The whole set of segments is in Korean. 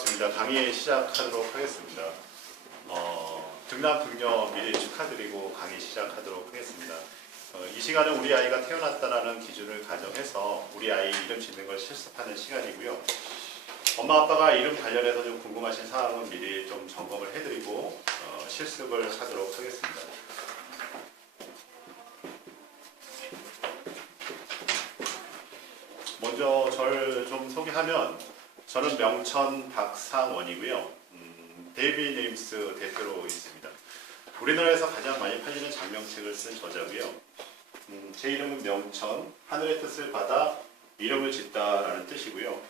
반갑습니다. 강의 시작하도록 하겠습니다. 등남 등녀 미리 축하드리고 강의 시작하도록 하겠습니다. 이 시간은 우리 아이가 태어났다라는 기준을 가정해서 우리 아이 이름 짓는 걸 실습하는 시간이고요. 엄마 아빠가 이름 관련해서 좀 궁금하신 사항은 미리 좀 점검을 해드리고 실습을 하도록 하겠습니다. 먼저 저를 좀 소개하면 저는 명천 박상원이고요. 데이비 네임스 대표로 있습니다. 우리나라에서 가장 많이 팔리는 장명책을 쓴 저자고요. 제 이름은 명천, 하늘의 뜻을 받아 이름을 짓다라는 뜻이고요.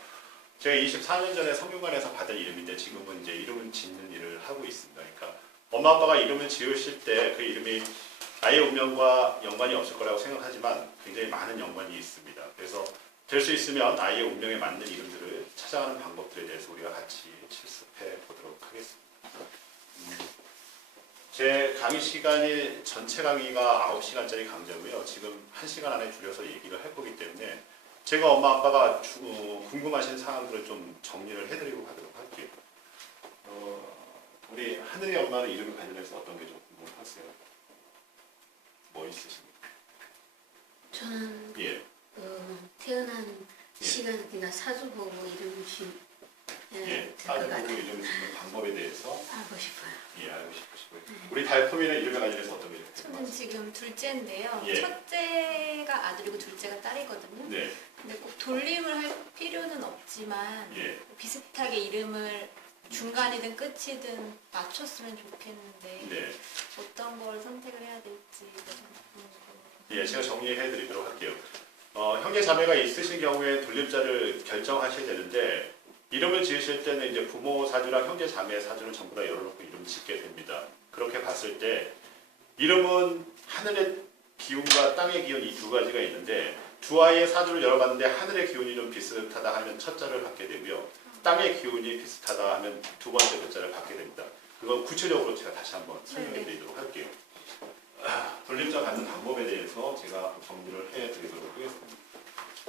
제가 24년 전에 성균관에서 받은 이름인데 지금은 이제 이름을 짓는 일을 하고 있습니다. 그러니까 엄마 아빠가 이름을 지으실 때 그 이름이 아이의 운명과 연관이 없을 거라고 생각하지만 굉장히 많은 연관이 있습니다. 그래서 될 수 있으면 아이의 운명에 맞는 이름들을 찾아가는 방법들에 대해서 우리가 같이 실습해 보도록 하겠습니다. 제 강의 시간이 전체 강의가 9시간짜리 강좌고요. 지금 1시간 안에 줄여서 얘기를 해보기 때문에 제가 엄마 아빠가 궁금하신 사항들을 좀 정리를 해드리고 가도록 할게요. 우리 하늘의 엄마는 이름을 관련해서 어떤 게 좀 궁금하세요? 뭐 있으십니까? 저는 예. 태어난 시간이나 사주 보고 이름을 사주 보고 이름 짓는 방법에 대해서 알고 싶어요. 예, 알고 싶으시고요. 우리 달콤이는 이름에 관련해서 어떤 게 좀 저는 궁금하세요? 지금 둘째인데요. 예. 첫째가 아들이고 둘째가 딸이거든요. 네. 근데 꼭 돌림을 할 필요는 없지만 예. 비슷하게 이름을 중간이든 끝이든 맞췄으면 좋겠는데 네. 어떤 걸 선택을 해야 될지가 좀 궁금해요. 예, 제가 정리해 드리도록 할게요. 형제 자매가 있으신 경우에 돌림자를 결정하셔야 되는데 이름을 지으실 때는 이제 부모 사주랑 형제 자매 사주를 전부 다 열어놓고 이름을 짓게 됩니다. 그렇게 봤을 때 이름은 하늘의 기운과 땅의 기운 이 두 가지가 있는데 두 아이의 사주를 열어봤는데 하늘의 기운이 좀 비슷하다 하면 첫 자를 받게 되고요. 땅의 기운이 비슷하다 하면 두 번째 글자를 받게 됩니다. 그건 구체적으로 제가 다시 한번 설명해 드리도록 할게요. 돌림자 받는 방법에 대해서 제가 정리를 해드리도록 하겠습니다.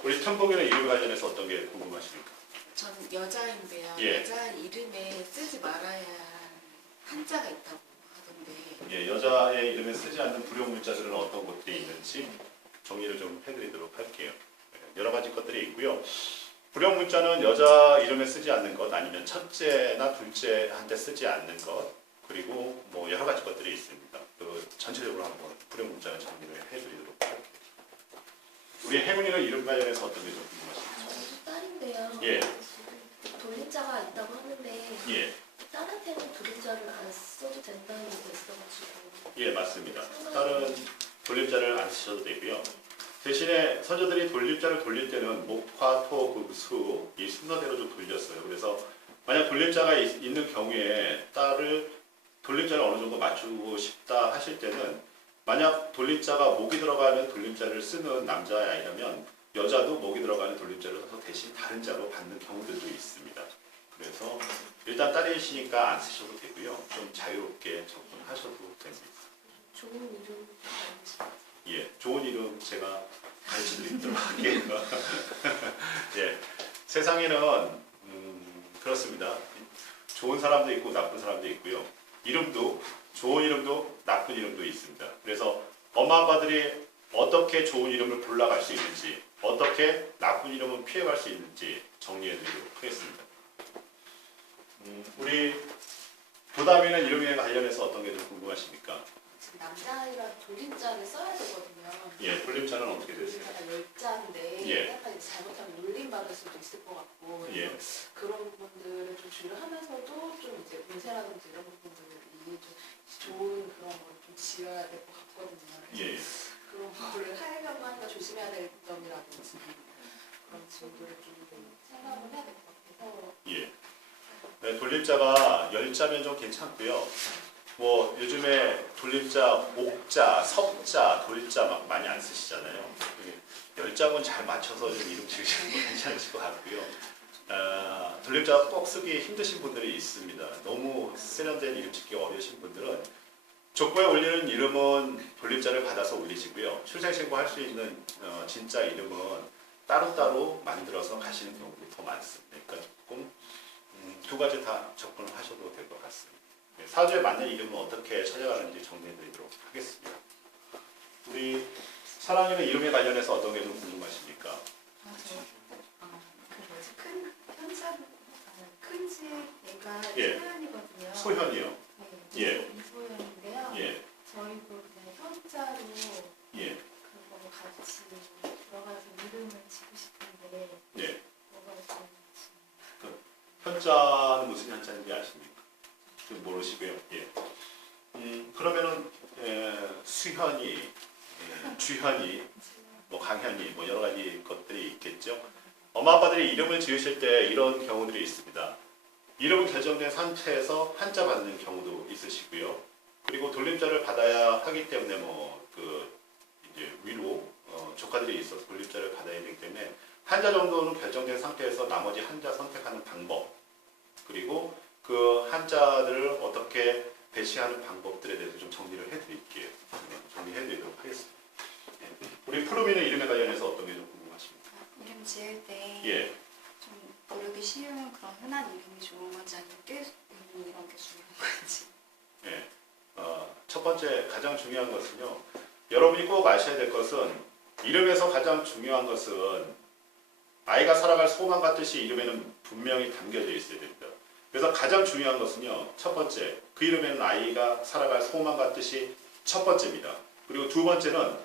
우리 천복이는 이름 관련해서 어떤 게 궁금하십니까? 전 여자인데요. 예. 여자 이름에 쓰지 말아야 할 한자가 있다고 하던데. 예, 여자의 이름에 쓰지 않는 불용 문자들은 어떤 것들이 있는지 정리를 좀 해드리도록 할게요. 여러 가지 것들이 있고요. 불용 문자는 여자 이름에 쓰지 않는 것, 아니면 첫째나 둘째한테 쓰지 않는 것, 그리고 뭐 여러 가지 것들이 있습니다. 전체적으로 한번 불용 문자는 정리를 해드리도록 할게요. 우리 행운이는 이름 관련해서 어떤 게 좀 궁금하십니까? 저도 딸인데요. 예. 돌림자가 있다고 하는데 예, 딸한테는 돌림자를 안 써도 된다는 게 있어가지고. 예, 맞습니다. 딸은 돌림자를 안 쓰셔도 되고요. 대신에 선조들이 돌림자를 돌릴 때는 목화, 토, 금, 수 이 순서대로 좀 돌렸어요. 그래서 만약 돌림자가 있는 경우에 딸을 돌림자를 어느 정도 맞추고 싶다 하실 때는 만약 돌림자가 목이 들어가는 돌림자를 쓰는 남자아이라면 여자도 목이 들어가는 돌림자를 써서 대신 다른 자로 받는 경우들도 있습니다. 그래서 일단 딸이시니까 안 쓰셔도 되고요. 좀 자유롭게 접근하셔도 됩니다. 좋은 이름. 예, 좋은 이름 제가 가르쳐 드리도록 할게요. 예, 세상에는 그렇습니다. 좋은 사람도 있고 나쁜 사람도 있고요. 이름도 좋은 이름도 나쁜 이름도 있습니다. 그래서 엄마 아빠들이 어떻게 좋은 이름을 골라갈 수 있는지, 어떻게 나쁜 이름은 피해갈 수 있는지 정리해 드리도록 하겠습니다. 우리 도담이는 이름에 관련해서 어떤 게 좀 궁금하십니까? 지금 남자아이라 돌림자를 써야 되거든요. 예, 돌림자는 어떻게 되세요? 약간 열자인데 예. 약간 잘못하면 놀림받을 수도 있을 것 같고 예. 그런 부분들을 좀 주의하면서도 좀 이제 문세라든지 이런 부분들이 좀 좋은 그런 걸 좀 지어야 될 것 같거든요. 예. 그런 거를 하려고 하니까 조심해야 될 점이라든지 그런 점들을 좀 생각을 해야 될 것 같아서 예. 네, 돌림자가 열자면 좀 괜찮고요. 뭐 요즘에 돌림자, 옥자, 석자, 돌자 막 많이 안 쓰시잖아요. 열자면 잘 맞춰서 좀 이름 지으시는 거 괜찮으실 것 같고요. 돌림자 꼭 쓰기 힘드신 분들이 있습니다. 너무 세련된 이름 짓기 어려우신 분들은 족보에 올리는 이름은 돌림자를 받아서 올리시고요. 출생신고할 수 있는 진짜 이름은 따로따로 만들어서 가시는 경우도 더 많습니다. 그러니까 조금 두 가지 다 접근을 하셔도 될 것 같습니다. 네, 사주에 맞는 이름은 어떻게 찾아가는지 정리해드리도록 하겠습니다. 우리 사랑이는 이름에 관련해서 어떤 게 좀 궁금하십니까? 그 뭐지 큰 현자 큰지 얘가 예. 소연이거든요. 소현이요. 네, 예. 이소연인데요. 예, 저희도 그냥 현자로 예, 그거 같이 들어가서 이름을 짓고 싶은데 예. 뭐가 좋을지. 현자는 무슨 현자인지 아십니까? 좀 모르시고요. 예. 그러면은 수현이, 주현이, 뭐 강현이, 뭐 여러 가지 것들이 있겠죠. 엄마 아빠들이 이름을 지으실 때 이런 경우들이 있습니다. 이름은 결정된 상태에서 한자 받는 경우도 있으시고요. 그리고 돌림자를 받아야 하기 때문에 이제 위로 조카들이 있어서 돌림자를 받아야 되기 때문에 한자 정도는 결정된 상태에서 나머지 한자 선택하는 방법, 그리고 그 한자들을 어떻게 배치하는 방법들에 대해서 좀 정리를 해드릴게요. 정리해드리도록 하겠습니다. 예. 우리 프로미는 이름에 관련해서 어떤 게 좀 궁금하십니까? 이름 지을 때 예. 좀 부르기 쉬운 그런 흔한 이름이 좋은 건지 아니면 꽤 이름 이런 게 중요한 건지. 예. 첫 번째 가장 중요한 것은요. 여러분이 꼭 아셔야 될 것은 이름에서 가장 중요한 것은 아이가 살아갈 소망과 뜻이 이름에는 분명히 담겨져 있어야 됩니다. 그래서 가장 중요한 것은요. 첫 번째, 그 이름에는 아이가 살아갈 소망과 뜻이 첫 번째입니다. 그리고 두 번째는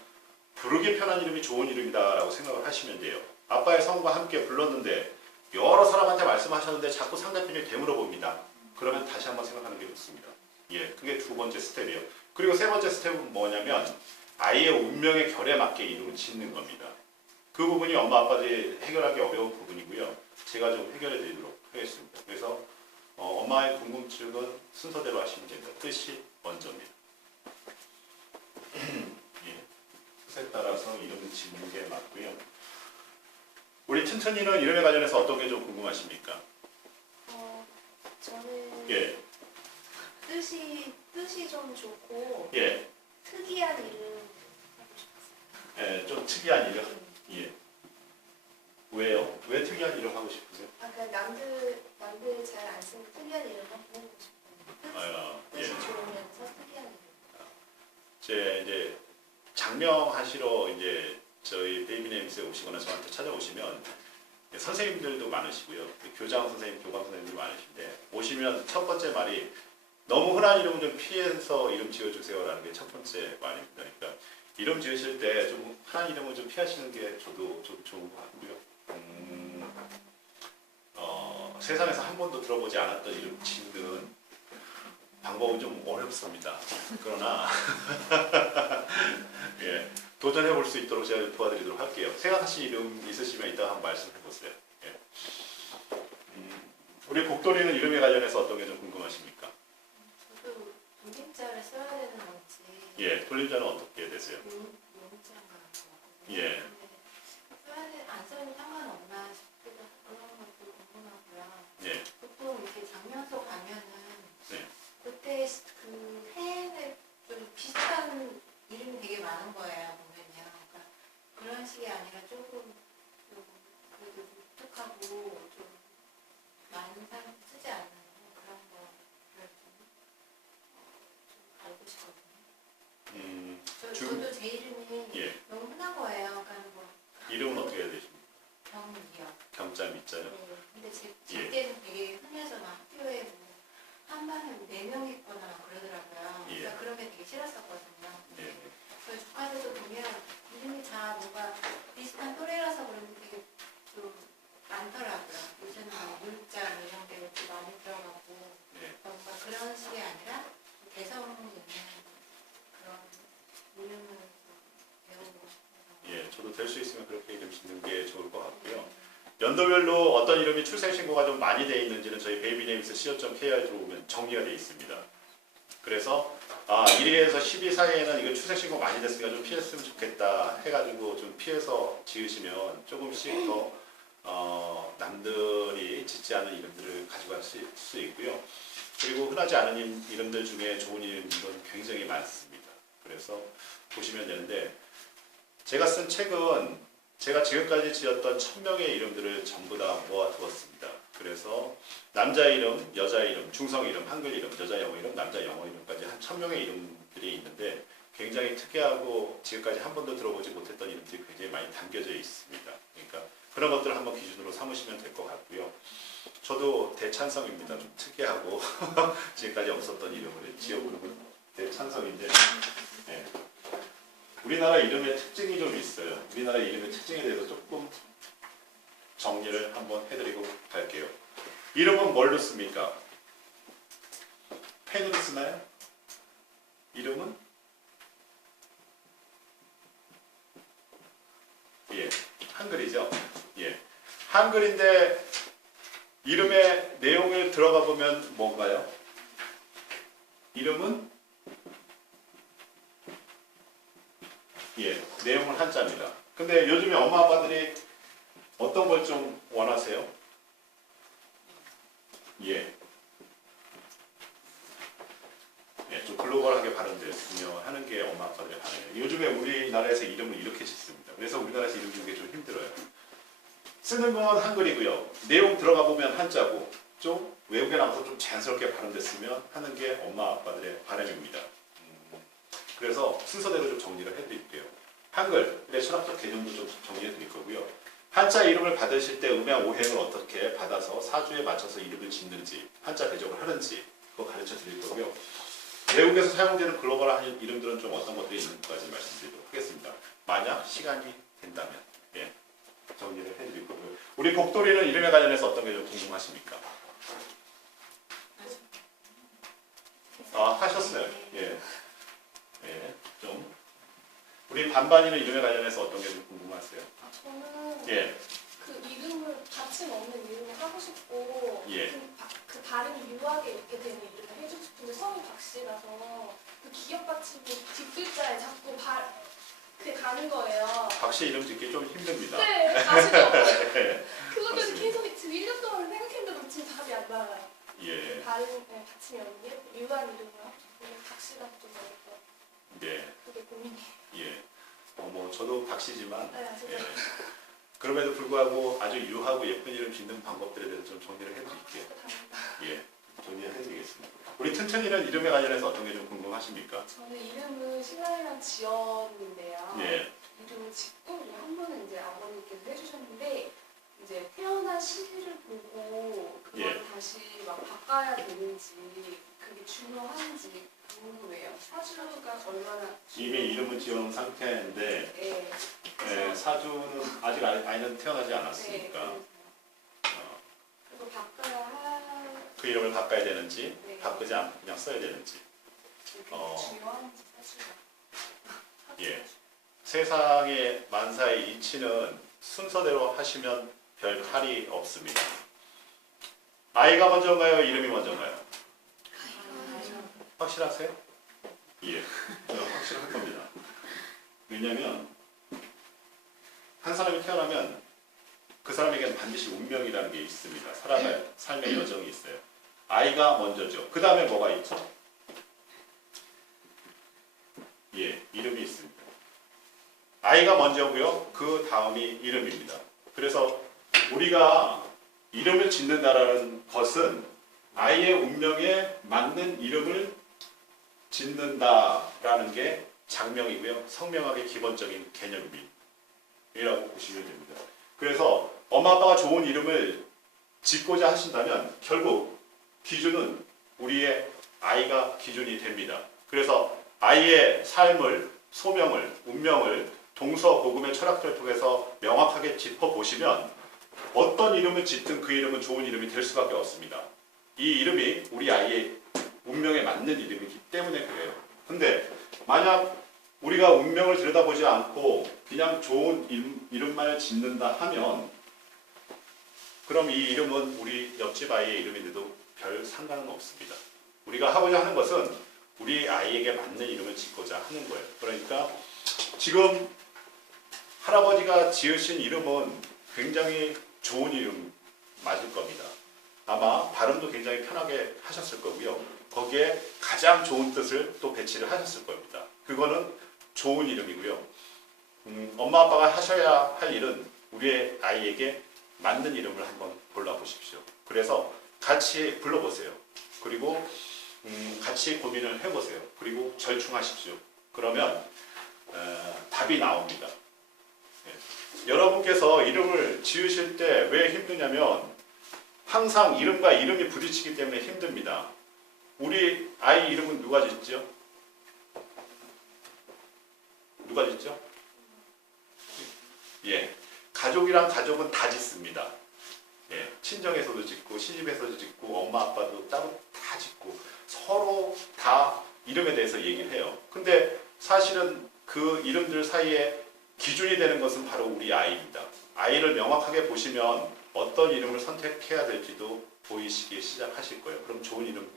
부르기 편한 이름이 좋은 이름이다라고 생각을 하시면 돼요. 아빠의 성과 함께 불렀는데 여러 사람한테 말씀하셨는데 자꾸 상대편이 되물어 봅니다. 그러면 다시 한번 생각하는 게 좋습니다. 예, 그게 두 번째 스텝이에요. 그리고 세 번째 스텝은 뭐냐면 아이의 운명의 결에 맞게 이름을 짓는 겁니다. 그 부분이 엄마 아빠들이 해결하기 어려운 부분이고요. 제가 좀 해결해 드리도록 하겠습니다. 그래서 엄마의 궁금증은 순서대로 하시면 됩니다. 뜻이 먼저입니다. 예, 뜻에 따라서 이름을 짓는 게 맞고요. 우리 튼튼이는 이름에 관련해서 어떤 게 좀 궁금하십니까? 저는 예, 뜻이 좀 좋고 예, 특이한 이름 하고 싶었어요. 예, 좀 특이한 이름. 예. 왜요? 왜 특이한 이름 하고 싶으세요? 그냥 남들 잘 안 쓰는 특이한 이름 한번 해보고 싶어요. 뜻이 예. 좋으면서 특이한 이름. 이제 장명하시러 이제 저희 베이비네임스에 오시거나 저한테 찾아오시면 선생님들도 많으시고요. 교장 선생님, 교감 선생님도 많으신데 오시면 첫 번째 말이 너무 흔한 이름은 좀 피해서 이름 지어주세요라는 게 첫 번째 말입니다. 그러니까 이름 지으실 때 좀 흔한 이름은 좀 피하시는 게 저도 좀 좋은 것 같고요. 세상에서 한 번도 들어보지 않았던 이름 짓는 방법은 좀 어렵습니다. 그러나 예, 도전해 볼 수 있도록 제가 도와드리도록 할게요. 생각하신 이름 있으시면 이따가 한번 말씀해 보세요. 예. 우리 복돌이는 이름에 관련해서 어떤 게 좀 궁금하십니까? 저도 돌림자를 써야 되는 건지 예, 돌림자는 어떻게 되세요? 용자가 좋았거든요. 예. 근데 안 써도 상관없나 싶기도 그런 것도 궁금하고요. 예, 보통 이렇게 장면서 가면은 네. 그때 그 해에 좀 비슷한 이름이 되게 많은 거예요 보면요. 그러니까 그런 식이 아니라 조금 좀 그래도 독특하고 좀 많은 사람 쓰지 않는 그런 거를 좀 알고 싶거든요. 저도 제 이름이 예. 너무 흔한 거예요. 그러니까 뭐 이름은 어떻게 해야 되십니까? 경이요. 경자 밑자요? 네. 근데 제 예. 때는 되게 흔해서 막 학교에 뭐 한 반에 4명 있거나 막 그러더라고요. 예. 그래서 그런 게 되게 싫었었거든요. 네. 저희 조카들도 보면 이름이 다 뭔가 비슷한 또래라서 그런지 되게 좀 많더라고요. 요새는 뭐 물자 이런 게 이렇게 많이 들어가고 네. 뭔가 그런 식이 아니라 개성 있는 그런 이름을 배우고 싶어서. 예, 저도 될 수 있으면 그렇게 이름 짓는 게 좋을 것 같고요. 연도별로 어떤 이름이 출생신고가 좀 많이 되어 있는지는 저희 베이비네임스 co.kr 들어오면 정리가 되어 있습니다. 그래서 1위에서 10위 사이에는 이거 출생신고 많이 됐으니까 좀 피했으면 좋겠다 해가지고 좀 피해서 지으시면 조금씩 더 남들이 짓지 않은 이름들을 가져갈 수 있고요. 그리고 흔하지 않은 이름들 중에 좋은 이름들은 굉장히 많습니다. 그래서 보시면 되는데 제가 쓴 책은 제가 지금까지 지었던 1000명의 이름들을 전부 다 모아두었습니다. 그래서 남자 이름, 여자 이름, 중성 이름, 한글 이름, 여자 영어 이름, 남자 영어 이름까지 한 1000명의 이름들이 있는데 굉장히 특이하고 지금까지 한 번도 들어보지 못했던 이름들이 굉장히 많이 담겨져 있습니다. 그러니까 그런 것들을 한번 기준으로 삼으시면 될 것 같고요. 저도 대찬성입니다. 좀 특이하고 지금까지 없었던 이름을 지어보는 대찬성인데 네. 우리나라 이름의 특징이 좀 있어요. 우리나라 이름의 특징에 대해서 조금 정리를 한번 해드리고 갈게요. 이름은 뭘로 씁니까? 펜으로 쓰나요? 이름은? 예, 한글이죠. 예, 한글인데 이름의 내용을 들어가 보면 뭔가요? 이름은 예, 내용은 한자입니다. 근데 요즘에 엄마 아빠들이 어떤 걸 좀 원하세요? 예. 예, 좀 글로벌하게 발음됐으며 하는 게 엄마 아빠들의 반응이에요. 요즘에 우리나라에서 이름을 이렇게 짓습니다. 그래서 우리나라에서 이름 짓는 게 좀 힘들어요. 쓰는 건 한글이고요. 내용 들어가 보면 한자고 좀 외국에 나가서 좀 자연스럽게 발음됐으면 하는 게 엄마 아빠들의 바람입니다. 그래서 순서대로 좀 정리를 해드릴게요. 한글의 철학적 개념도 좀 정리해 드릴 거고요. 한자 이름을 받으실 때 음양 오행을 어떻게 받아서 사주에 맞춰서 이름을 짓는지, 한자 대적을 하는지 그거 가르쳐 드릴 거고요. 외국에서 사용되는 글로벌한 이름들은 좀 어떤 것들이 있는지까지 말씀드리도록 하겠습니다. 만약 시간이 된다면 예, 정리를 해드릴 거고요. 우리 복돌이는 이름에 관련해서 어떤 게 좀 궁금하십니까? 아, 하셨어요. 예. 예, 좀 우리 반반이는 이름에 관련해서 어떤 게 좀 궁금하세요? 저는 예, 그 이름을 받침 없는 이름을 하고 싶고 예. 그 발음이 유하게 이렇게 되는 이름을 해주고 싶은데 성이 박씨라서 그 기억 받침이 뒷글자에 자꾸 그게 가는 거예요. 박씨 이름 짓기 좀 힘듭니다. 네, 아시죠? 예, 그것도 맞습니다. 계속 지금 1년 동안 생각했는데도 지금 답이 안 나와요. 예, 발음에 받침이 없는 유한 이름을 하고 싶은데 박씨라고 좀 어렵고 예, 그게 고민이에요. 예. 뭐 저도 박씨지만 네, 아시죠? 예. 그럼에도 불구하고 아주 유하고 예쁜 이름 짓는 방법들에 대해서 좀 정리를 해드릴게요. 예, 정리를 해드리겠습니다. 우리 튼튼이는 이름에 관련해서 어떤 게 좀 궁금하십니까? 저는 이름은 신랑이랑 지었는데요. 예, 이름을 짓고 한 번은 이제 아버님께서 해주셨는데 이제 태어난 시기를 보고 그걸 예. 다시 막 바꿔야 되는지 그게 중요한지 궁금해요. 사주가 얼마나 이미 이름은 지어놓은 상태인데 네. 예, 사주는 아직 아이는 태어나지 않았으니까 어, 그래서 바꿔야 할 그 이름을 바꿔야 되는지 네. 바꾸지 않고 그냥 써야 되는지 그게 어. 중요한지 사주가. 예. 세상의 만사의 이치는 순서대로 하시면 별 탈이 없습니다. 아이가 먼저인가요? 이름이 먼저인가요? 확실하세요? 예, 저는 확실할 겁니다. 왜냐하면 한 사람이 태어나면 그 사람에게는 반드시 운명이라는 게 있습니다. 살아갈 삶의 여정이 있어요. 아이가 먼저죠. 그 다음에 뭐가 있죠? 예, 이름이 있습니다. 아이가 먼저고요. 그 다음이 이름입니다. 그래서 우리가 이름을 짓는다라는 것은 아이의 운명에 맞는 이름을 짓는다라는 게 장명이고요. 성명학의 기본적인 개념이라고 보시면 됩니다. 그래서 엄마 아빠가 좋은 이름을 짓고자 하신다면 결국 기준은 우리의 아이가 기준이 됩니다. 그래서 아이의 삶을, 소명을, 운명을 동서고금의 철학들을 통해서 명확하게 짚어보시면 어떤 이름을 짓든 그 이름은 좋은 이름이 될 수밖에 없습니다. 이 이름이 우리 아이의 운명에 맞는 이름이기 때문에 그래요. 근데 만약 우리가 운명을 들여다보지 않고 그냥 좋은 이름만을 짓는다 하면 그럼 이 이름은 우리 옆집 아이의 이름인데도 별 상관은 없습니다. 우리가 하고자 하는 것은 우리 아이에게 맞는 이름을 짓고자 하는 거예요. 그러니까 지금 할아버지가 지으신 이름은 굉장히 좋은 이름 맞을 겁니다. 아마 발음도 굉장히 편하게 하셨을 거고요. 거기에 가장 좋은 뜻을 또 배치를 하셨을 겁니다. 그거는 좋은 이름이고요. 엄마 아빠가 하셔야 할 일은 우리의 아이에게 맞는 이름을 한번 골라보십시오. 그래서 같이 불러보세요. 그리고 같이 고민을 해보세요. 그리고 절충하십시오. 그러면 답이 나옵니다. 예. 여러분께서 이름을 지으실 때 왜 힘드냐면 항상 이름과 이름이 부딪히기 때문에 힘듭니다. 우리 아이 이름은 누가 짓죠? 누가 짓죠? 예, 가족이랑 가족은 다 짓습니다. 예, 친정에서도 짓고 시집에서도 짓고 엄마 아빠도 따로 다 짓고 서로 다 이름에 대해서 얘기를 해요. 근데 사실은 그 이름들 사이에 기준이 되는 것은 바로 우리 아이입니다. 아이를 명확하게 보시면 어떤 이름을 선택해야 될지도 보이시기 시작하실 거예요. 그럼 좋은 이름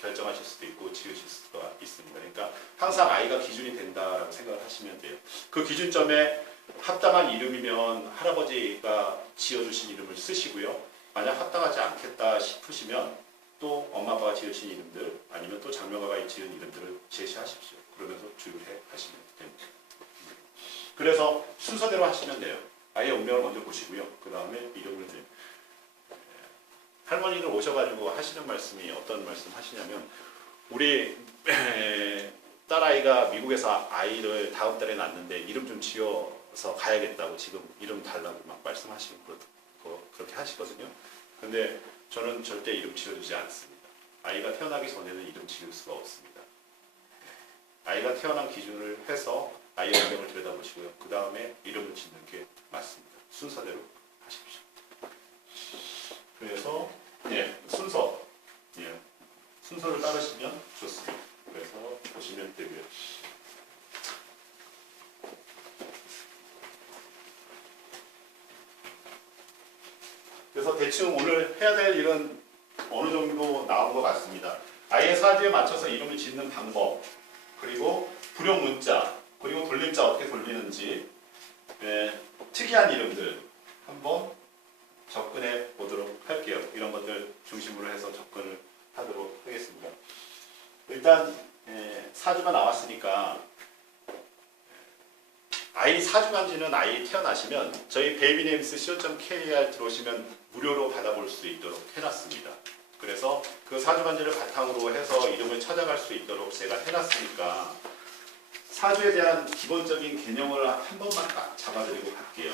결정하실 수도 있고 지으실 수가 있습니다. 그러니까 항상 아이가 기준이 된다라고 생각을 하시면 돼요. 그 기준점에 합당한 이름이면 할아버지가 지어주신 이름을 쓰시고요. 만약 합당하지 않겠다 싶으시면 또 엄마 아빠가 지으신 이름들 아니면 또 장명가가 지은 이름들을 제시하십시오. 그러면서 주의해 하시면 됩니다. 그래서 순서대로 하시면 돼요. 아이의 운명을 먼저 보시고요. 그 다음에 이름을 할머니들 오셔가지고 하시는 말씀이 어떤 말씀 하시냐면 우리 딸아이가 미국에서 아이를 다음 달에 낳는데 이름 좀 지어서 가야겠다고 지금 이름 달라고 막 말씀하시고 그렇게 하시거든요. 근데 저는 절대 이름 지어주지 않습니다. 아이가 태어나기 전에는 이름 지을 수가 없습니다. 아이가 태어난 기준을 해서 아이의 운명을 들여다보시고요. 그 다음에 이름을 짓는 게 맞습니다. 순서대로 하십시오. 그래서 순서 순서를 따르시면 좋습니다. 그래서 보시면 되고요. 그래서 대충 오늘 해야 될 일은 어느 정도 나온 것 같습니다. 아이의 사주에 맞춰서 이름을 짓는 방법, 그리고 불용 문자, 그리고 돌림자 어떻게 돌리는지, 특이한 이름들 한번 접근해 보도록 할게요. 이런 것들 중심으로 해서 접근을 하도록 하겠습니다. 일단 사주가 나왔으니까 아이 사주간지는 아이 태어나시면 저희 베이비네임스 co.kr 들어오시면 무료로 받아볼 수 있도록 해놨습니다. 그래서 그 사주간지를 바탕으로 해서 이름을 찾아갈 수 있도록 제가 해놨으니까 사주에 대한 기본적인 개념을 한 번만 딱 잡아드리고 갈게요.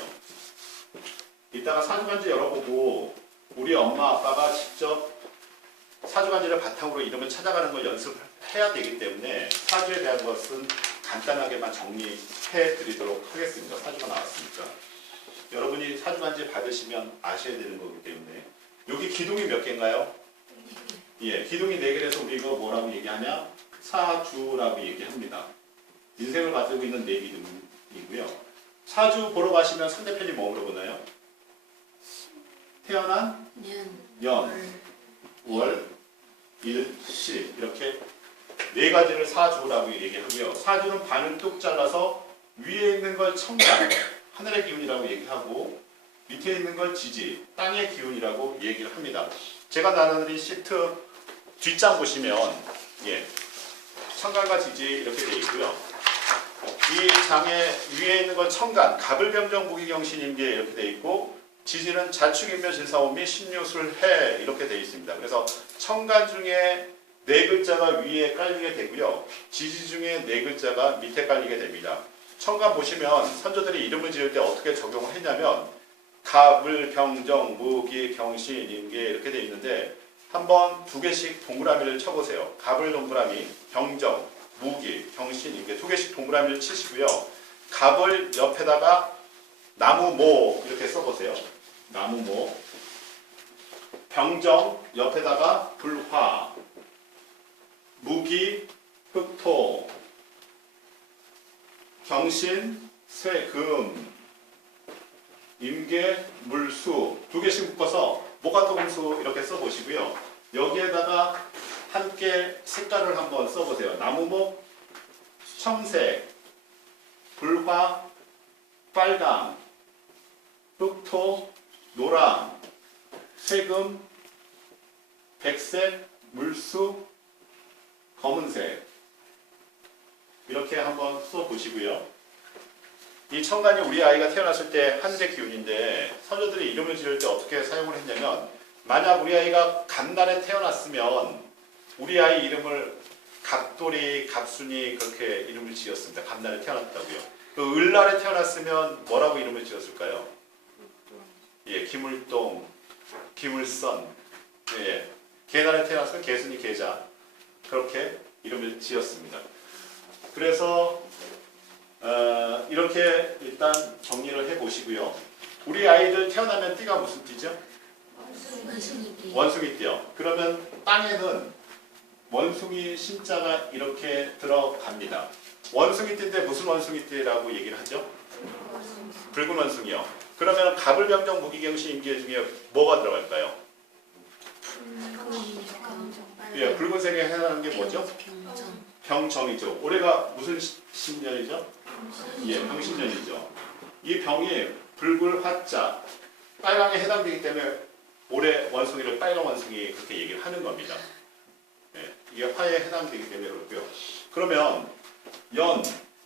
이따가 사주간지 열어보고 우리 엄마 아빠가 직접 사주간지를 바탕으로 이름을 찾아가는 걸 연습해야 되기 때문에 사주에 대한 것은 간단하게만 정리해 드리도록 하겠습니다. 사주가 나왔으니까. 여러분이 사주간지 받으시면 아셔야 되는 거기 때문에 여기 기둥이 몇 개인가요? 예, 기둥이 4개라서 우리 이거 뭐라고 얘기하냐? 사주라고 얘기합니다. 인생을 가지고 있는 4기둥이고요. 사주 보러 가시면 상대편이 뭐 물어보나요? 태어난 년, 월, 일, 시 이렇게 4가지를 사주라고 얘기하고요. 사주는 반을 뚝 잘라서 위에 있는 걸 천간, 하늘의 기운이라고 얘기하고 밑에 있는 걸 지지, 땅의 기운이라고 얘기를 합니다. 제가 나눠드린 시트 뒷장 보시면 천간과 지지 이렇게 되어 있고요. 이 장의 위에 있는 건 천간, 갑을병정 무기경신임계 이렇게 되어 있고 지지는 자축인묘진사원 및 신유술해 이렇게 되어 있습니다. 그래서 천간 중에 4글자가 위에 깔리게 되고요. 지지 중에 4글자가 밑에 깔리게 됩니다. 천간 보시면 선조들이 이름을 지을 때 어떻게 적용을 했냐면 갑을, 병정, 무기, 경신, 임계 이렇게 되어 있는데 한번 2개씩 동그라미를 쳐보세요. 갑을 동그라미, 병정, 무기, 경신, 임계 2개씩 동그라미를 치시고요. 갑을 옆에다가 나무, 모 이렇게 써보세요. 나무, 모. 병정 옆에다가 불화, 무기, 흑토, 경신, 쇠, 금, 임계, 물수 2개씩 묶어서 목화토금수 이렇게 써보시고요. 여기에다가 함께 색깔을 한번 써보세요. 나무목, 청색, 불화, 빨강, 흑토, 노랑, 세금, 백색, 물수, 검은색 이렇게 한번 써보시고요. 이 천간이 우리 아이가 태어났을 때 하늘의 기운인데 선조들이 이름을 지을 때 어떻게 사용을 했냐면 만약 우리 아이가 갓날에 태어났으면 우리 아이 이름을 갑돌이, 갑순이 그렇게 이름을 지었습니다. 갓날에 태어났다고요. 그 을날에 태어났으면 뭐라고 이름을 지었을까요? 예, 기물동, 기물선. 예, 개날에 태어났으면 개순이, 계자. 그렇게 이름을 지었습니다. 그래서 이렇게 일단 정리를 해보시고요. 우리 아이들 태어나면 띠가 무슨 띠죠? 원숭이 띠요. 그러면 땅에는 원숭이 신자가 이렇게 들어갑니다. 원숭이 띠인데 무슨 원숭이 띠라고 얘기를 하죠? 붉은 원숭이요. 그러면 갑을병정 무기경신 임기의 중에 뭐가 들어갈까요? 예, 붉은색에 해당하는 게 뭐죠? 병정이죠. 올해가 무슨 신년이죠? 예, 병신년이죠. 이 병이 붉을 화자, 빨강에 해당되기 때문에 올해 원숭이를 빨간 원숭이 그렇게 얘기를 하는 겁니다. 예, 이게 화에 해당되기 때문에 그렇고요. 그러면 연,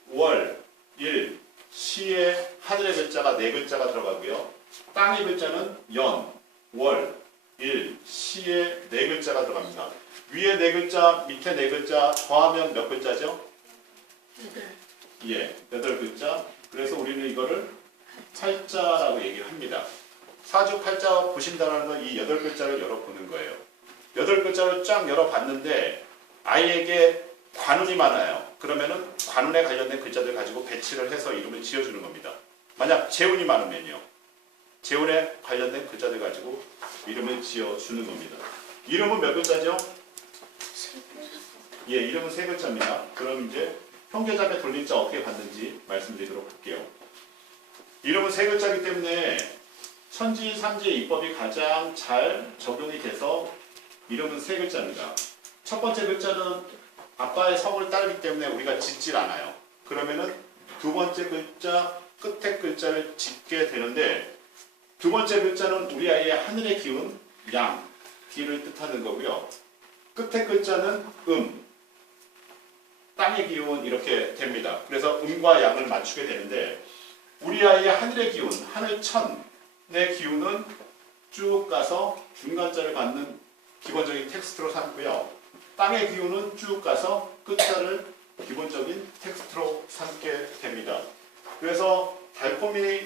월, 일, 시에 하늘의 글자가 네 글자가 들어가고요. 땅의 글자는 연, 월, 일, 시에 네 글자가 들어갑니다. 위에 네 글자, 밑에 네 글자 더하면 몇 글자죠? 8. 예, 8글자. 그래서 우리는 이거를 팔자라고 얘기를 합니다. 사주팔자 보신다는 건 이 8글자를 열어보는 거예요. 8글자를 쫙 열어봤는데 아이에게 관운이 많아요. 그러면은 관운에 관련된 글자들 가지고 배치를 해서 이름을 지어주는 겁니다. 만약 재운이 많으면요. 재운에 관련된 글자들 가지고 이름을 지어주는 겁니다. 이름은 몇 글자죠? 예, 이름은 3글자입니다. 그럼 이제 형제자매 돌림자 어떻게 받는지 말씀드리도록 할게요. 이름은 3글자이기 때문에 천지, 삼지의 이법이 가장 잘 적용이 돼서 이름은 3글자입니다. 첫 번째 글자는 아빠의 성을 따르기 때문에 우리가 짓질 않아요. 그러면은 두 번째 글자, 끝에 글자를 짓게 되는데 두 번째 글자는 우리 아이의 하늘의 기운, 양, 기를 뜻하는 거고요. 끝에 글자는 땅의 기운 이렇게 됩니다. 그래서 음과 양을 맞추게 되는데 우리 아이의 하늘의 기운, 하늘천의 기운은 쭉 가서 중간자를 받는 기본적인 텍스트로 삼고요. 땅의 기운은 쭉 가서 끝자를 기본적인 텍스트로 삼게 됩니다. 그래서 달콤이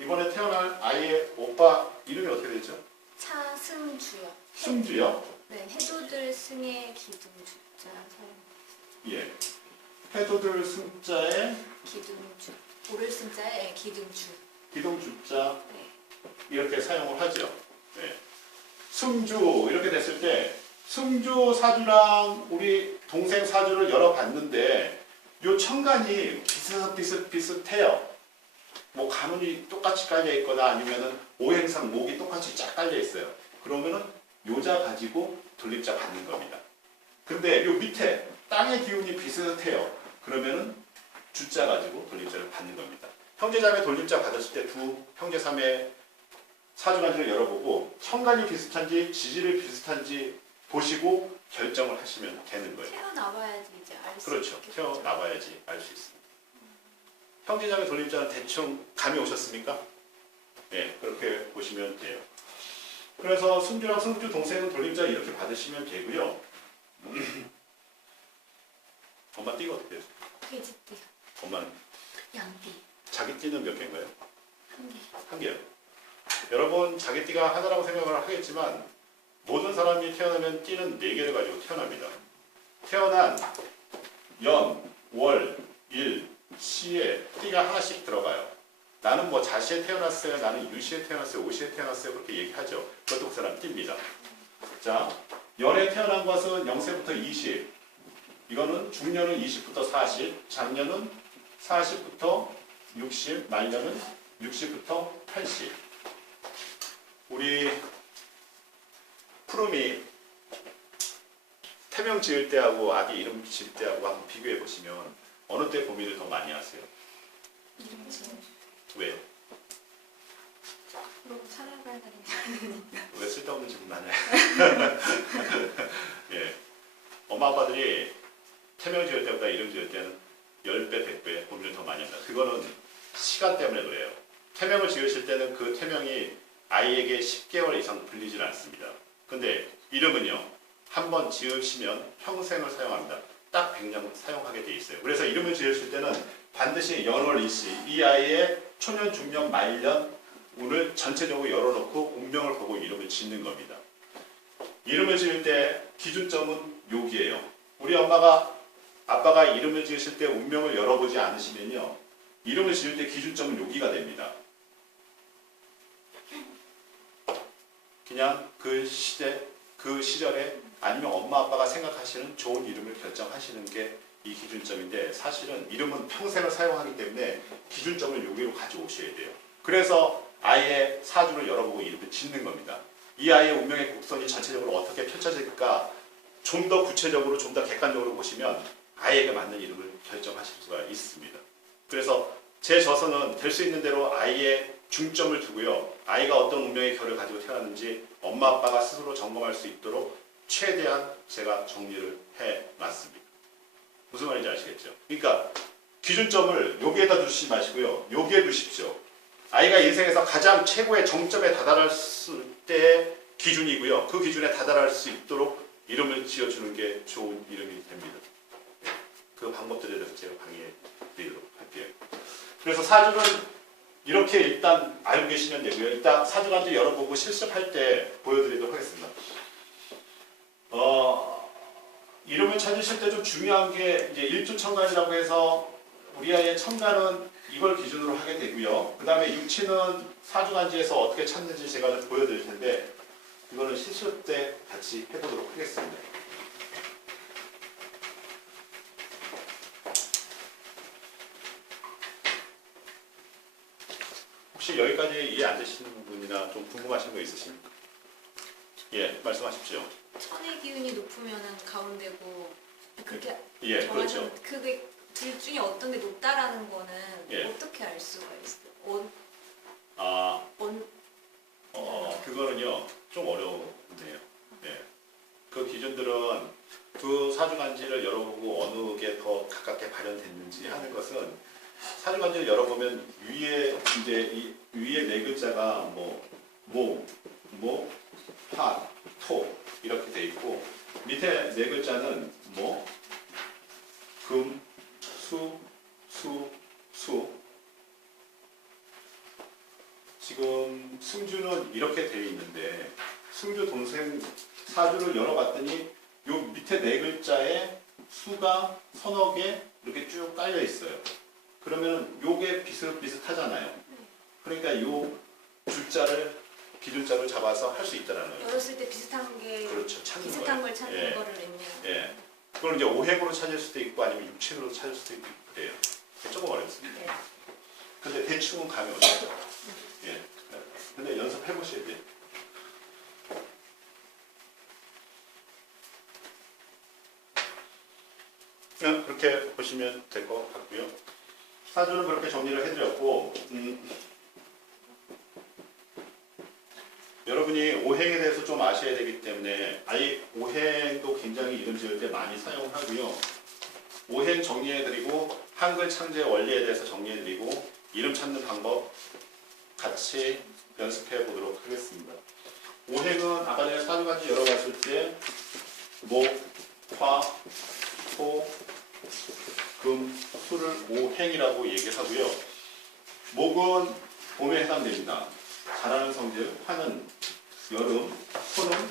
이번에 태어날 아이의 오빠 이름이 어떻게 되죠? 차승주요. 승주요? 네, 해도들 승의 기둥주자 사용. 예. 해도들 승자의 기둥주. 오를 승자의 기둥주. 기동주자 네. 이렇게 사용을 하죠. 네. 승주 이렇게 됐을 때 승주 사주랑 우리 동생 사주를 열어봤는데 요 천간이 비슷비슷해요. 뭐 가문이 똑같이 깔려 있거나 아니면은 오행상 목이 똑같이 쫙 깔려 있어요. 그러면은 요자 가지고 돌림자 받는 겁니다. 근데 요 밑에 땅의 기운이 비슷해요. 그러면은 주자 가지고 돌림자를 받는 겁니다. 형제자매 돌림자 받았을 때 두 형제삼의 사주간지를 열어보고 천간이 비슷한지 지지를 비슷한지 보시고 결정을 하시면 되는 거예요. 태어나봐야지 이제 알 수 그렇죠. 있겠죠. 태어나봐야지 알 수 있습니다. 형제자매 돌림자는 대충 감이 오셨습니까? 네, 그렇게 보시면 돼요. 그래서 승주랑 승주 동생은 돌림자 이렇게 받으시면 되고요. 엄마 띠가 어떻게 돼요? 돼지띠, 엄마는 양띠, 자기 띠는 몇 개인가요? 한 개. 한 개요. 여러분 자기 띠가 하나라고 생각을 하겠지만 모든 사람이 태어나면 띠는 4개를 가지고 태어납니다. 태어난 연, 월, 일, 시에 띠가 하나씩 들어가요. 나는 뭐 자시에 태어났어요. 나는 유시에 태어났어요. 오시에 태어났어요. 그렇게 얘기하죠. 그것도 그 사람 띠입니다. 자, 연에 태어난 것은 0세부터 20. 이거는 중년은 20부터 40. 장년은 40부터 60. 말년은 60부터 80. 우리 푸름이 태명 지을 때하고 아기 이름 지을 때하고 한번 비교해 보시면 어느 때 고민을 더 많이 하세요? 이름 지금 왜요? 그러고 살아가야 되니까. 왜 쓸데없는 질문 하냐? 예, 엄마 아빠들이 태명 지을 때보다 이름 지을 때는 10배, 100배 고민을 더 많이 합니다. 그거는 시간 때문에 그래요. 태명을 지으실 때는 그 태명이 아이에게 10개월 이상 불리질 않습니다. 근데 이름은요, 한번 지으시면 평생을 사용합니다. 딱 100년 사용하게 돼 있어요. 그래서 이름을 지으실 때는 반드시 연월 일시, 이 아이의 초년, 중년, 말년 운을 전체적으로 열어놓고 운명을 보고 이름을 짓는 겁니다. 이름을 지을 때 기준점은 여기예요. 우리 아빠가 이름을 지으실 때 운명을 열어보지 않으시면요, 이름을 지을 때 기준점은 여기가 됩니다. 그냥 그 시대, 그 시절에 아니면 엄마 아빠가 생각하시는 좋은 이름을 결정하시는 게 이 기준점인데, 사실은 이름은 평생을 사용하기 때문에 기준점을 여기로 가져오셔야 돼요. 그래서 아이의 사주를 열어보고 이름을 짓는 겁니다. 이 아이의 운명의 곡선이 전체적으로 어떻게 펼쳐질까 좀 더 구체적으로, 좀 더 객관적으로 보시면 아이에게 맞는 이름을 결정하실 수가 있습니다. 그래서 제 저서는 될 수 있는 대로 아이의 중점을 두고요, 아이가 어떤 운명의 결을 가지고 태어났는지 엄마 아빠가 스스로 점검할 수 있도록 최대한 제가 정리를 해놨습니다. 무슨 말인지 아시겠죠? 그러니까 기준점을 여기에다 두시지 마시고요, 여기에 두십시오. 아이가 인생에서 가장 최고의 정점에 다다랐을 때의 기준이고요, 그 기준에 다다를 수 있도록 이름을 지어주는 게 좋은 이름이 됩니다. 그 방법들에 대해서 제가 강의해 드리도록 할게요. 그래서 사주는 이렇게 일단 알고 계시면 되고요. 일단 사주관도 열어보고 실습할 때 보여드리도록 하겠습니다. 이름을 찾으실 때 좀 중요한 게 이제 일주천간이라고 해서 우리 아이의 천간은 이걸 기준으로 하게 되고요. 그 다음에 육치는 사주간지에서 어떻게 찾는지 제가 좀 보여드릴 텐데, 이거는 실습 때 같이 해보도록 하겠습니다. 혹시 여기까지 이해 안 되시는 부분이나 좀 궁금하신 거 있으십니까? 예, 말씀하십시오. 천의 기운이 높으면은 가운데고 그렇게 예, 그렇죠. 정하셨는데 그게 둘 중에 어떤 게 높다라는 거는 예. 어떻게 알 수가 있어요? 그거는요, 좀 어려운데요. 예. 그 기준들은 두 사주간지를 열어보고 어느 게 더 가깝게 발현됐는지 하는 것은, 사주간지를 열어보면 위에 이제 이 위에 네 글자가 화, 토 이렇게 돼 있고, 밑에 네 글자는 금, 수. 지금 승주는 이렇게 되어 있는데, 승주 동생 사주를 열어봤더니 요 밑에 네 글자에 수가 서너 개 이렇게 쭉 깔려 있어요. 그러면 요게 비슷비슷하잖아요. 그러니까 요 줄자를 기준자를 잡아서 할 수 있다는 거예요. 열었을 때 비슷한 게 그렇죠. 찾는 비슷한 거예요. 걸 찾는 예. 거를 의미해요. 예. 그걸 이제 오행으로 찾을 수도 있고 아니면 육친으로 찾을 수도 있고 그래요. 조금 어렵습니다. 네. 근데 대충은 감이 오죠. 예. 근데 연습해 보셔야 돼요. 그렇게 보시면 될 것 같고요. 사주는 그렇게 정리를 해드렸고, 여러분이 오행에 대해서 좀 아셔야 되기 때문에 아예 오행도 굉장히 이름 지을 때 많이 사용하고요. 오행 정리해드리고 한글 창제 원리에 대해서 정리해드리고 이름 찾는 방법 같이 연습해 보도록 하겠습니다. 오행은 아까 전에 사주간지 열어봤을 때 목, 화, 토, 금, 수를 오행이라고 얘기를 하고요. 목은 봄에 해당됩니다. 자라는 성질, 화는 여름, 토는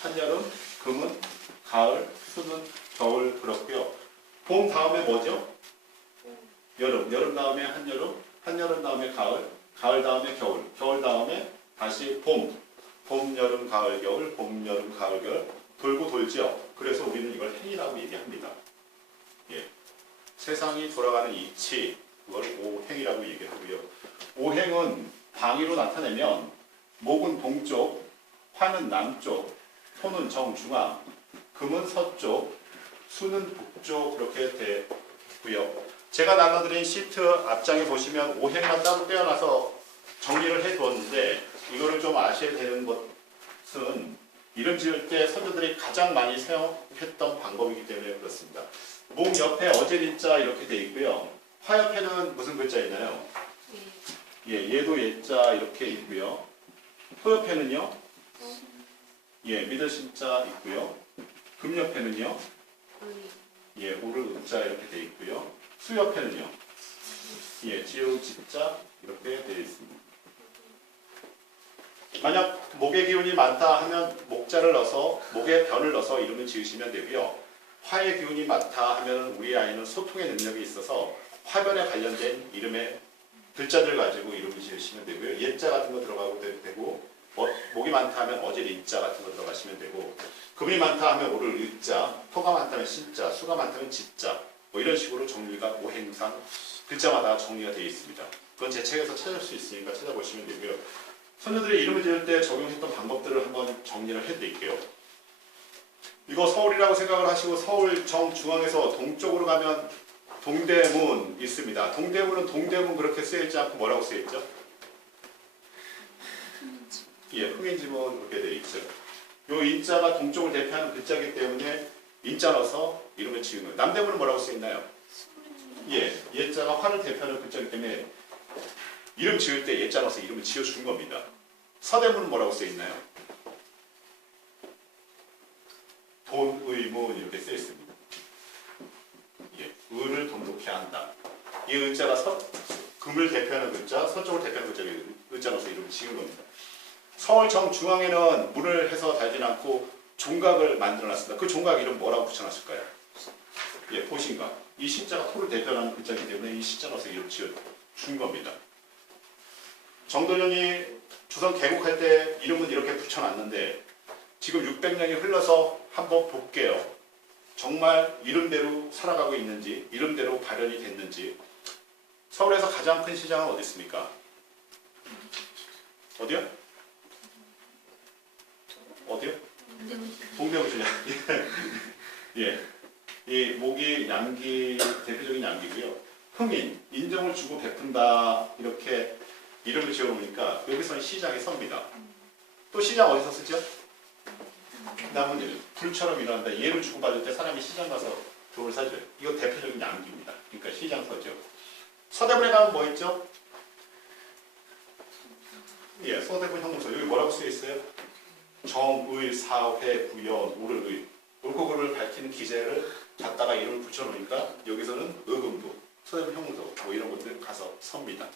한여름, 금은 가을, 수는 겨울 그렇고요. 봄 다음에 뭐죠? 여름, 여름 다음에 한여름, 한여름 다음에 가을, 가을 다음에 겨울, 겨울 다음에 다시 봄, 봄, 여름, 가을, 겨울, 봄, 여름, 가을, 겨울 돌고 돌죠. 그래서 우리는 이걸 행이라고 얘기합니다. 예. 세상이 돌아가는 이치, 그걸 오행이라고 얘기하고요. 오행은 방위로 나타내면 목은 동쪽, 화는 남쪽, 토는 정중앙, 금은 서쪽, 수는 북쪽 그렇게 되고요. 제가 나눠드린 시트 앞장에 보시면 오행만 따로 떼어놔서 정리를 해두었는데, 이거를 좀 아셔야 되는 것은 이름 지을 때 선조들이 가장 많이 사용했던 방법이기 때문에 그렇습니다. 목 옆에 어제린자 이렇게 돼 있고요. 화 옆에는 무슨 글자 있나요? 예, 얘도 예자 이렇게 있고요. 토 옆에는요. 예, 믿을 신자 있고요. 금 옆에는요. 예, 오를 음자 이렇게 돼 있고요. 수 옆에는요. 예, 지우 집자 이렇게 되어 있습니다. 만약 목의 기운이 많다 하면 목자를 넣어서 목에 변을 넣어서 이름을 지으시면 되고요. 화의 기운이 많다 하면 우리 아이는 소통의 능력이 있어서 화변에 관련된 이름의 글자들 가지고 이름을 지으시면 되고요. 예자 같은 거 들어가도 되고 목이 많다 하면 어질 인자 같은 거 들어가시면 되고 금이 많다 하면 오를 을자, 토가 많다면 신자, 수가 많다면 집자 뭐 이런 식으로 정리가 오행상 글자마다 정리가 되어 있습니다. 그건 제 책에서 찾을 수 있으니까 찾아보시면 되고요. 선녀들의 이름을 지을 때 적용했던 방법들을 한번 정리를 해드릴게요. 이거 서울이라고 생각을 하시고 서울 정중앙에서 동쪽으로 가면 동대문 있습니다. 동대문은 동대문 그렇게 쓰여있지 않고 뭐라고 쓰여있죠? 예, 흥인지문 그렇게 되어 있죠. 요 인자가 동쪽을 대표하는 글자이기 때문에 인자 넣어서 이름을 지은 거예요. 남대문은 뭐라고 쓰여있나요? 예, 예자가 화를 대표하는 글자이기 때문에 이름 지을 때 예자 넣어서 이름을 지어준 겁니다. 서대문은 뭐라고 쓰여있나요? 돈의문 이렇게 쓰여있습니다. 예, 을을 돈독해 한다. 이 을자가 금을 대표하는 글자, 서쪽을 대표하는 글자, 을자 넣어서 이름을 지은 겁니다. 서울 정중앙에는 문을 해서 달진 않고 종각을 만들어놨습니다. 그 종각 이름 뭐라고 붙여놨을까요? 예, 보신각. 이 신자가 토를 대표하는 글자이기 때문에 이 신자 넣어서 이름 지어준 겁니다. 정도전이 조선 개국할 때 이름은 이렇게 붙여놨는데 지금 600년이 흘러서 한번 볼게요. 정말 이름대로 살아가고 있는지, 이름대로 발현이 됐는지. 서울에서 가장 큰 시장은 어디 있습니까? 어디요? 어디요? 동대문 시장. 예. 이 목이 양기, 대표적인 양기고요. 흥인, 인정을 주고 베푼다. 이렇게 이름을 지어놓으니까 여기서는 시장이 섭니다. 또 시장 어디서 쓰죠? 남은 일, 불처럼 일어난다. 얘를 주고받을 때 사람이 시장 가서 돈을 사줘요. 이거 대표적인 양기입니다. 그러니까 시장 서죠. 서대문에 가면 뭐 있죠? 예, 서대문 형무소. 여기 뭐라고 쓰여 있어요? 정의, 사회, 부연, 오를, 옳고 그름을 밝히는 기재를 갖다가 이름을 붙여놓으니까 여기서는 의금부, 서대문 형무소 뭐 이런 것들 가서 섭니다.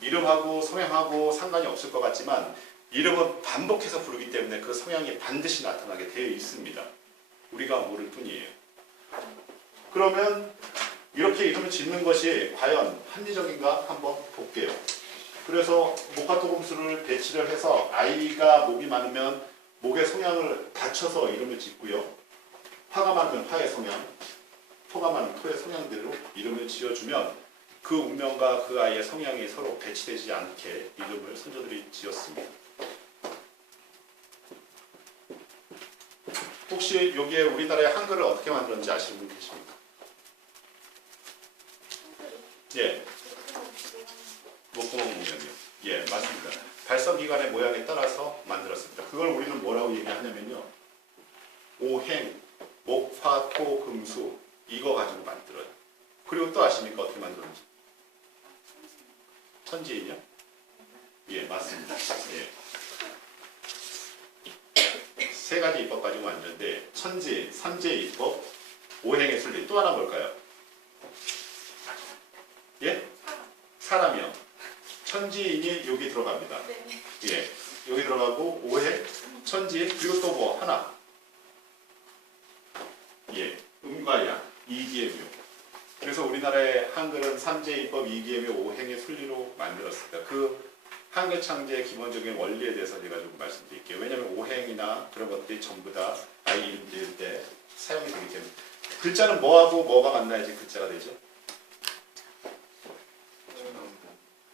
이름하고 성향하고 상관이 없을 것 같지만 이름은 반복해서 부르기 때문에 그 성향이 반드시 나타나게 되어 있습니다. 우리가 모를 뿐이에요. 그러면 이렇게 이름을 짓는 것이 과연 합리적인가 한번 볼게요. 그래서 목화토금수를 배치를 해서 아이가 목이 많으면 목의 성향을 받쳐서 이름을 짓고요. 화가 많으면 화의 성향, 토가 많으면 토의 성향대로 이름을 지어주면 그 운명과 그 아이의 성향이 서로 배치되지 않게 이름을 선조들이 지었습니다. 혹시 여기에 우리나라의 한글을 어떻게 만들었는지 아시는 분 계십니까? 예. 목구멍 모양이요. 예, 맞습니다. 발성기관의 모양에 따라서 만들었습니다. 그걸 우리는 뭐라고 얘기하냐면요. 오행, 목, 화, 토, 금, 수 이거 가지고 만들어요. 그리고 또 아십니까? 어떻게 만들었는지? 천지인이요? 예, 맞습니다. 예. 세 가지 입법 가지고 만드는데 천지, 삼재의 입법, 오행의 순리 또 하나 뭘까요? 예? 사람이요. 천지인이 여기 들어갑니다. 예, 여기 들어가고 오행, 천지인 그리고 또 뭐 하나? 예, 음과 양, 이기의 묘. 그래서 우리나라의 한글은 삼재의 입법, 이기의 묘, 오행의 순리로 만들었습니다. 그 한글 창제의 기본적인 원리에 대해서 제가 좀 말씀드릴게요. 왜냐하면 오행이나 그런 것들이 전부 다 아이 이름 지을 때 사용이 되기 때문에 글자는 뭐하고 뭐가 만나야지 글자가 되죠?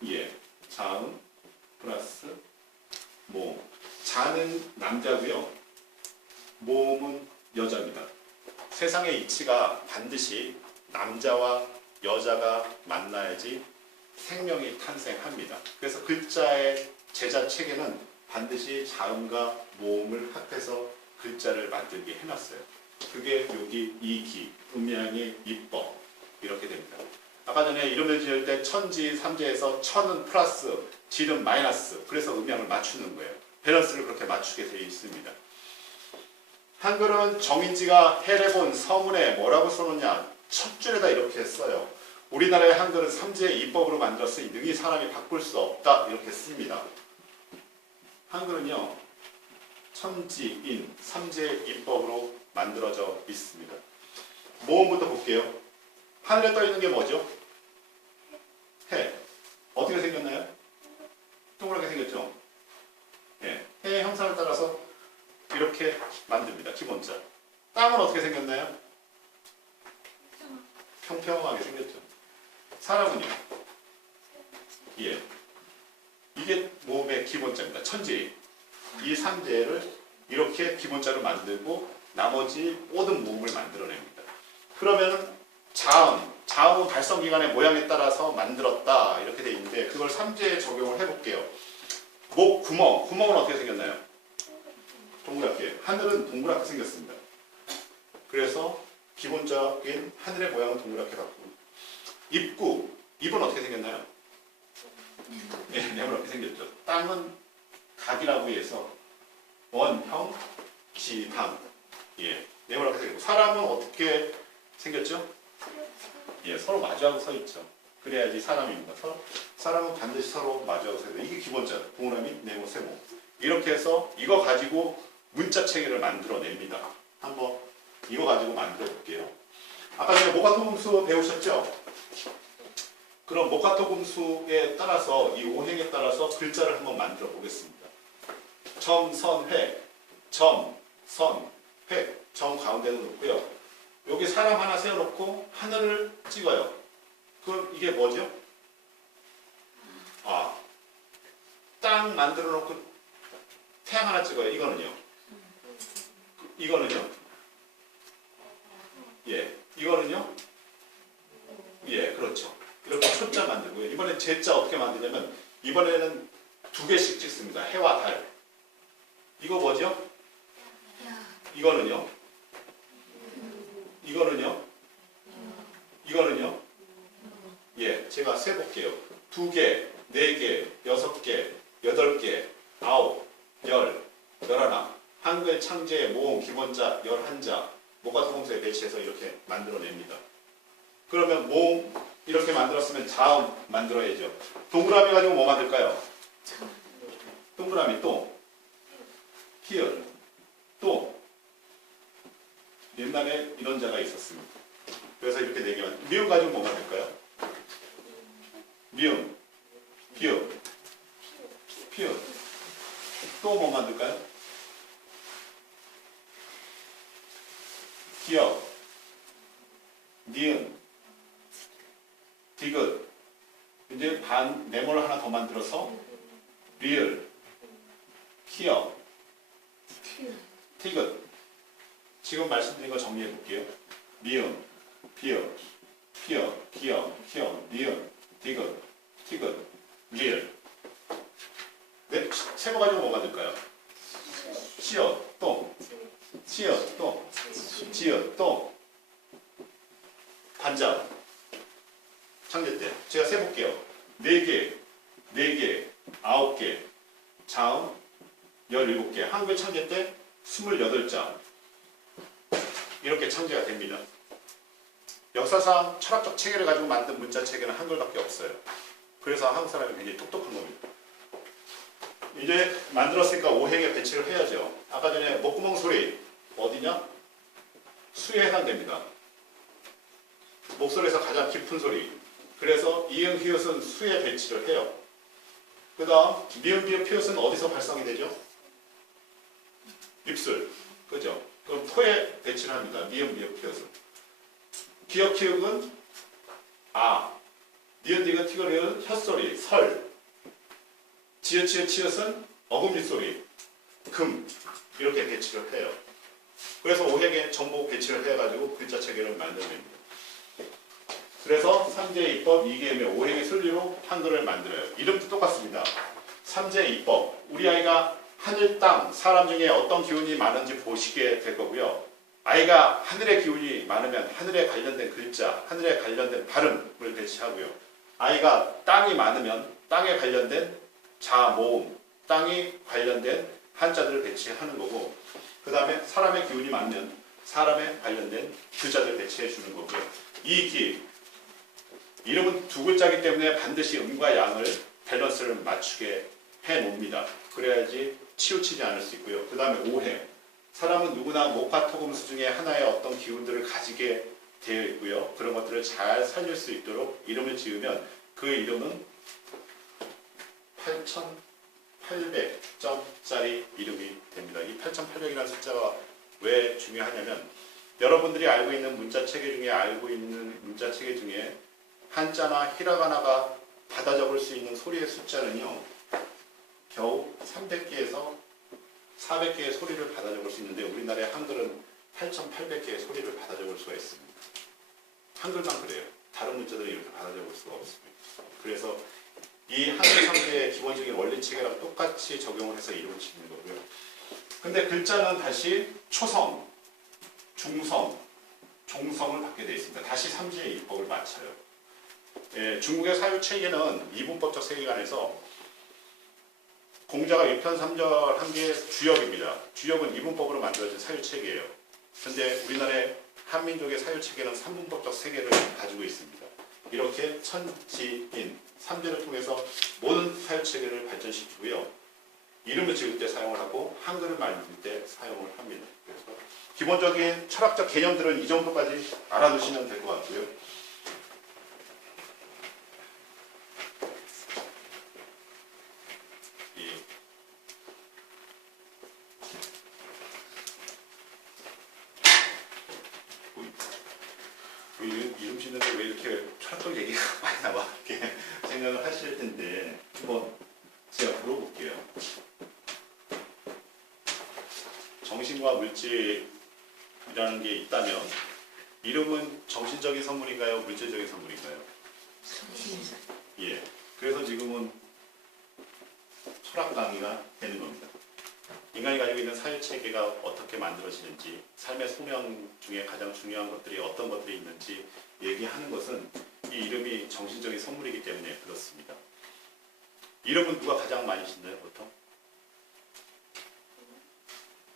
예, 자음 플러스 모음. 자는 남자고요. 모음은 여자입니다. 세상의 이치가 반드시 남자와 여자가 만나야지 생명이 탄생합니다. 그래서 글자의 제자 체계는 반드시 자음과 모음을 합해서 글자를 만들게 해놨어요. 그게 여기 이기, 음양의 입법 이렇게 됩니다. 아까 전에 이름을 지을 때 천지, 삼재에서 천은 플러스, 지는 마이너스. 그래서 음양을 맞추는 거예요. 밸런스를 그렇게 맞추게 되어 있습니다. 한글은 정인지가 해례본 서문에 뭐라고 써놓냐? 첫 줄에다 이렇게 써요. 우리나라의 한글은 삼재의 이법으로 만들었으니 능히 사람이 바꿀 수 없다 이렇게 씁니다. 한글은요 천지인 삼재의 이법으로 만들어져 있습니다. 모음부터 볼게요. 하늘에 떠 있는 게 뭐죠? 해. 어떻게 생겼나요? 동그랗게 생겼죠? 예. 해의 형상을 따라서 이렇게 만듭니다. 기본자. 땅은 어떻게 생겼나요? 평평하게 생겼죠. 사람은요? 예. 이게 모음의 기본자입니다. 천지. 이 3재를 이렇게 기본자로 만들고 나머지 모든 모음을 만들어냅니다. 그러면 자음은 발성기관의 모양에 따라서 만들었다 이렇게 돼 있는데 그걸 3재에 적용을 해볼게요. 목, 구멍은 어떻게 생겼나요? 동그랗게. 하늘은 동그랗게 생겼습니다. 그래서 기본적인 하늘의 모양은 동그랗게 바꾸고 입은 어떻게 생겼나요? 네, 네모나게 생겼죠. 땅은 각이라고 해서 원형, 지방. 예, 네모나게 생겼고 사람은 어떻게 생겼죠? 예, 서로 마주하고 서 있죠. 그래야지 사람입니다. 사람은 반드시 서로 마주하고 서 있어요. 이게 기본자. 동그라미, 네모, 세모. 이렇게 해서 이거 가지고 문자 체계를 만들어냅니다. 한번 이거 가지고 만들어 볼게요. 아까 전에 모카토금수 배우셨죠? 그럼 모카토금수에 따라서 이 오행에 따라서 글자를 한번 만들어 보겠습니다. 점, 선, 회. 점, 선, 회. 점 가운데는 놓고요. 여기 사람 하나 세워놓고 하늘을 찍어요. 그럼 이게 뭐죠? 땅 만들어 놓고 태양 하나 찍어요. 이거는요? 예, 이거는요? 예, 그렇죠. 이렇게 초자 만들고요. 이번엔 제자 어떻게 만드냐면 이번에는 2개씩 찍습니다. 해와 달. 이거 뭐죠? 이거는요? 예, 제가 세볼게요. 2개, 4개, 6개, 8개, 9, 10, 11. 한글 창제의 모음 기본자 11자 모카토금수에 배치해서 이렇게 만들어냅니다. 그러면 모음 이렇게 만들었으면 자음 만들어야죠. 동그라미 가지고 뭐 만들까요? 동그라미 또 히읗 또 옛날에 이런 자가 있었습니다. 그래서 이렇게 4개 만들. 미음 가지고 뭐 만들까요? 미음, 비읍, 피읍. 또 뭐 만들까요? 기역, 니은, 디귿. 이제 네모를 하나 더 만들어서 리을, 키역, 티귿. 지금 말씀드린 거 정리해 볼게요. 미음, 비읍, 피역, 기역, 키역, 니은, 디귿, 티귿, 리을. 네, 세모 가지고 뭐 만들까요? 시옷, 또, 시옷, 또, 지읒, 또, 반자. 창제 때 제가 세볼게요. 4개, 9개, 자음 17개. 한글 창제 때 28자. 이렇게 창제가 됩니다. 역사상 철학적 체계를 가지고 만든 문자 체계는 한글밖에 없어요. 그래서 한국 사람이 굉장히 똑똑한 겁니다. 이제 만들었으니까 오행에 배치를 해야죠. 아까 전에 목구멍 소리 어디냐? 수에 해당됩니다. 목소리에서 가장 깊은 소리. 그래서 이응, 히읗은 수에 배치를 해요. 그 다음 미음, 비읍, 피읗은 어디서 발성이 되죠? 입술. 그죠? 그럼 토에 배치를 합니다. 미음, 비읍, 피읗은. 기역, 키읔은 니은, 디귿, 티귿, 리은 혓소리, 설. 지읒, 치읒, 치읒은 어금니 소리, 금. 이렇게 배치를 해요. 그래서 오행에 전부 배치를 해가지고 글자 체계를 만들어냅니다. 그래서 3제 이법, 2계의 오행의 순리로 한글을 만들어요. 이름도 똑같습니다. 3제 이법. 우리 아이가 하늘, 땅, 사람 중에 어떤 기운이 많은지 보시게 될 거고요. 아이가 하늘의 기운이 많으면 하늘에 관련된 글자, 하늘에 관련된 발음을 배치하고요. 아이가 땅이 많으면 땅에 관련된 자, 모음, 땅이 관련된 한자들을 배치하는 거고, 그 다음에 사람의 기운이 맞는 사람에 관련된 글자들을 배치해 주는 거고요. 이 기, 이름은 두 글자이기 때문에 반드시 음과 양을 밸런스를 맞추게 해 놓습니다. 그래야지 치우치지 않을 수 있고요. 그 다음에 오해, 사람은 누구나 목화토금수 중에 하나의 어떤 기운들을 가지게 되어 있고요. 그런 것들을 잘 살릴 수 있도록 이름을 지으면 그 이름은 8,800점짜리 이름이 됩니다. 이 8,800이라는 숫자가 왜 중요하냐면 여러분들이 알고 있는 문자체계 중에 한자나 히라가나가 받아 적을 수 있는 소리의 숫자는요. 겨우 300개에서 400개의 소리를 받아 적을 수 있는데 우리나라의 한글은 8,800개의 소리를 받아 적을 수가 있습니다. 한글만 그래요. 다른 문자들은 이렇게 받아 적을 수가 없습니다. 그래서 이 한글 상대의 기본적인 원리 체계랑 똑같이 적용을 해서 이름을 짓는 거고요. 근데 글자는 다시 초성, 중성, 종성을 받게 되어 있습니다. 다시 삼지의 이법을 맞춰요. 예, 중국의 사유 체계는 이분법적 세계관에서 공자가 1편 3절 한 게 주역입니다. 주역은 이분법으로 만들어진 사유 체계예요. 근데 우리나라의 한민족의 사유 체계는 3분법적 세계를 가지고 있습니다. 이렇게 천지인 3제를 통해서 모든 사유 체계를 발전시키고요. 이름을 지을 때 사용을 하고 한글을 만들 때 사용을 합니다. 그래서 기본적인 철학적 개념들은 이 정도까지 알아두시면 될 것 같고요. 이름 짓는데 왜 이렇게 철학적 얘기가 많이 나와 이렇게 생각을 하실 텐데 한번 제가 물어볼게요. 정신과 물질이라는 게 있다면 이름은 정신적인 선물인가요? 물질적인 선물인가요? 예. 그래서 지금은 철학 강의가 되는 겁니다. 인간이 가지고 있는 사회 체계가 어떻게 만들어지는지, 삶의 소명 중에 가장 중요한 것들이 어떤 것들이 있는지 얘기하는 것은 이 이름이 정신적인 선물이기 때문에 그렇습니다. 이름은 누가 가장 많이 짓나요, 보통?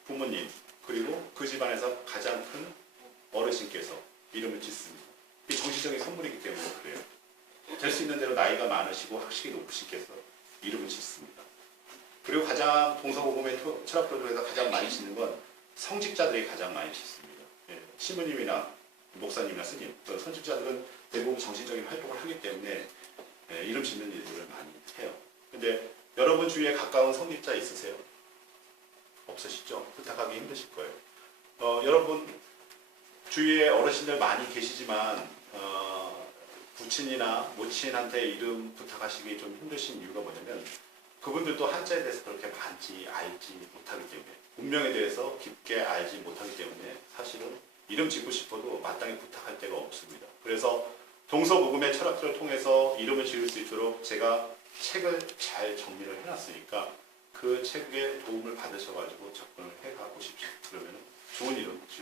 부모님, 그리고 그 집안에서 가장 큰 어르신께서 이름을 짓습니다. 이게 정신적인 선물이기 때문에 그래요. 될 수 있는 대로 나이가 많으시고 학식이 높으신께서 이름을 짓습니다. 그리고 가장 동서고금의 철학들 중에서 가장 많이 짓는 건 성직자들이 가장 많이 짓습니다. 예, 신부님이나 목사님이나 스님, 선직자들은 대부분 정신적인 활동을 하기 때문에 이름 짓는 일들을 많이 해요. 근데 여러분 주위에 가까운 성직자 있으세요? 없으시죠? 부탁하기 힘드실 거예요. 여러분 주위에 어르신들 많이 계시지만 부친이나 모친한테 이름 부탁하시기 좀 힘드신 이유가 뭐냐면 그분들도 한자에 대해서 그렇게 많이 알지 못하기 때문에 운명에 대해서 깊게 알지 못하기 때문에 사실은 이름 짓고 싶어도 마땅히 부탁할 데가 없습니다. 그래서 동서고금의 철학들을 통해서 이름을 지을 수 있도록 제가 책을 잘 정리를 해놨으니까 그 책에 도움을 받으셔가지고 접근을 해가고 싶죠. 그러면 좋은 이름